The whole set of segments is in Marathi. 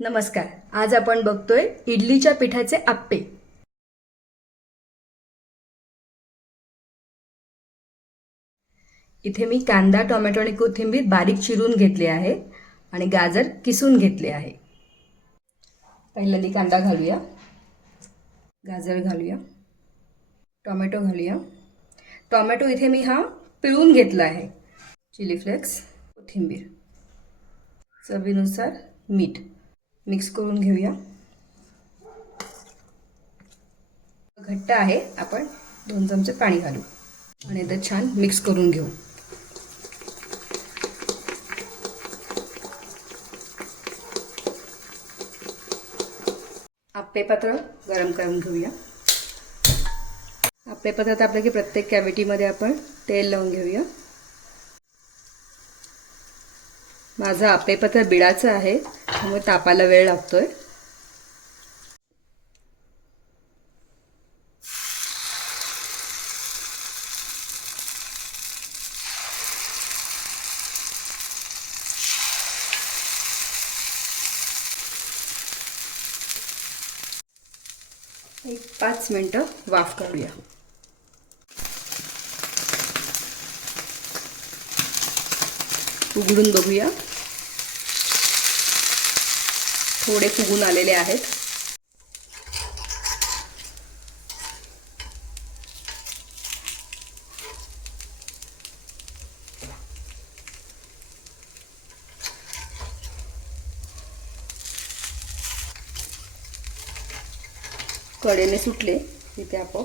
नमस्कार आज आपण बघतोय इडलीच्या पिठाचे आप्पे. इथे मी कांदा टोमॅटो आणि कोथिंबीर बारीक चिरून घेतले आहे आणि गाजर किसून घेतले आहे. पहिल्यांदा कांदा घालूया गाजर घालूया टोमॅटो घालूया. टोमॅटो इथे मी हा पिळून घेतला आहे चिली फ्लेक्स कोथिंबीर. चवीनुसार मीठ. मिक्स करून घेऊया. घट्ट आहे आपण दोन चमचे पाणी घालू. आणि एकदा छान मिक्स करून घेऊ. आप्पे पात्र गरम करून घेऊया. आप्पे पात्रात आपल्या की प्रत्येक कॅव्हिटीमध्ये आपण तेल लावून घेऊया. माझं आपेपत्र बिळाचं आहे. त्यामुळे तापायला वेळ लागतोय. एक पाच मिनटं वाफ करूया. उघडून बघूया. थोडे फुगून आलेले आहेत. कडेने सुटले तिथे आपण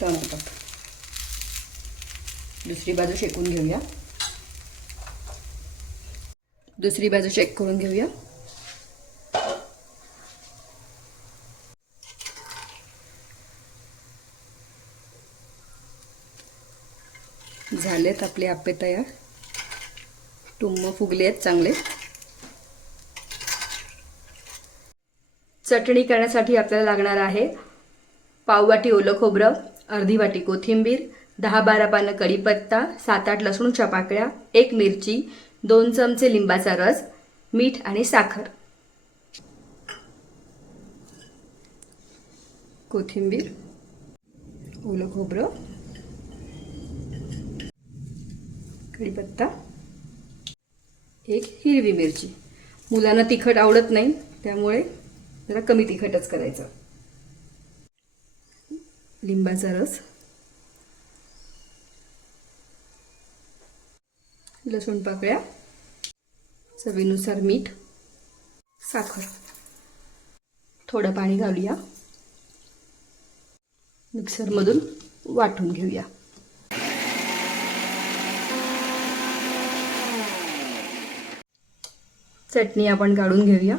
टमाटर. दुसरी बाजू शेकून घेऊया. दुसरी बाजू चेक करून घेऊया. झालेत आपले आप्पे तयार. टुम्म फुगले आहेत चांगले. चटणी करण्यासाठी आपल्याला लागणार आहे पाववाटी ओलं खोबरं अर्धी वाटी कोथिंबीर दहा बारा पानं कढीपत्ता सात आठ लसूणच्या पाकळ्या एक मिरची दोन चमचे लिंबाचा रस मीठ आणि साखर. कोथिंबीर ओलं खोबरं कढीपत्ता एक हिरवी मिरची. मुलांना तिखट आवडत नाही त्यामुळे जरा कमी तिखटच करायचं. लिंबाचा रस लसूण पाकळ्या चवीनुसार मीठ साखर. थोडं पाणी घालूया. मिक्सरमधून वाटून घेऊया. चटणी आपण काढून घेऊया.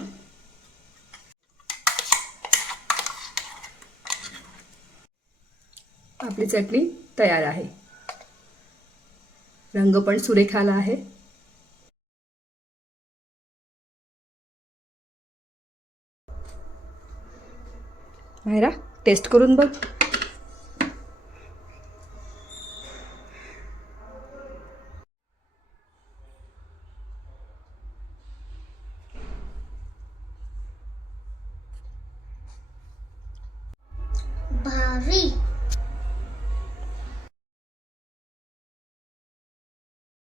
आपली चटणी तयार आहे. रंग पण सुरेख आला आहे. मायरा टेस्ट करून बघ. vi